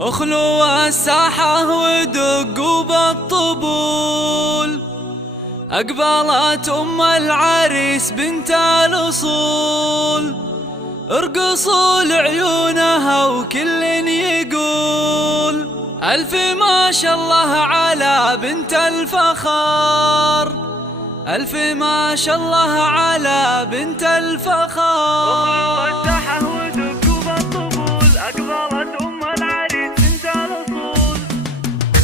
اخلوا الساحة ودقوا بالطبول، أقبلت أم العريس بنت الأصول، ارقصوا لعيونها وكل يقول ألف ما شاء الله على بنت الفخار، ألف ما شاء الله على بنت الفخار.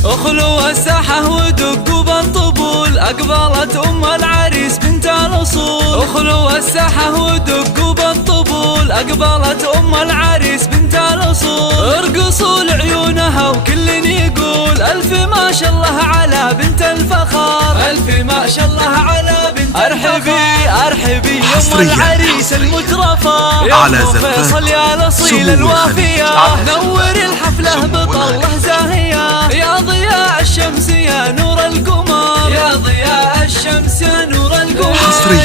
اخلوا الساحة ودقوا بالطبول، أقبلت أم العريس بنت الأصول، اخلوا الساحة ودقوا بالطبول، أقبلت أم العريس بنت الأصول، ارقصوا لعيونها وكل يقول ألف ما شاء الله على بنت الفخار، ألف ما شاء الله على بنت الفخار. أرحبي يا أم العريس المترفة، يا أم فيصل يا الأصيل الوافية، نور الحفلة بطلة زاهية، يا ضياء الشمس يا نور القمر، يا ضياء الشمس يا نور القمر.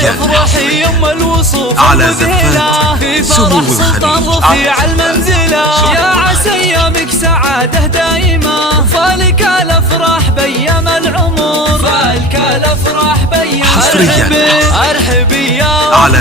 افرحي يم الوصوف المذهلة في فرح سلطان رفيع المنزلة، يا عسى ايامك سعادة دائمة، فالك الافراح بيام العمر، فالك الافراح بيام العمر. ارحبي يا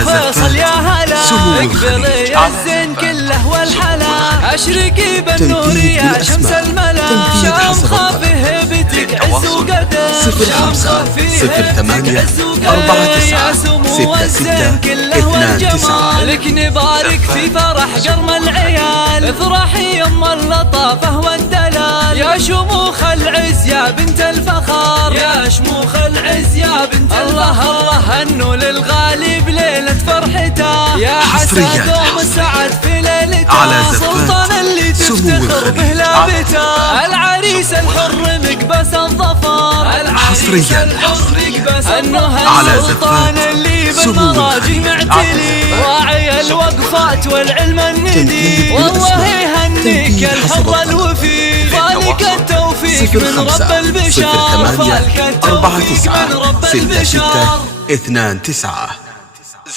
فيصل يا هلا، اقبلي الزين كله والحلا، اشرقي بالنور يا شمس الملا، شام خافي هبتك عز وقدر، شام خافي هبتك عز وقدر، يا سمو الزين كله والجمال، لك نبارك في فرح قرم العيال، افرحي يم اللطافة والدلال، يا شموخ العز يا بنت الفخار، يا شموخ العز يا بنت الله الله، هنوا للغالي بليلة فرحته، يا عسى دوم السعد في ليلته، سلطان اللي تفتخر به لابته، العريس الحر مقبس الظفر، العريس الحر مقبس الظفر، السلطان اللي بالمراجي معتلي، راعي الوقفات والعلم الندي، والله يهنيك الحظ الوفي، فالك التوفيق من رب البشر، فالك التوفيق من رب البشر. 06 29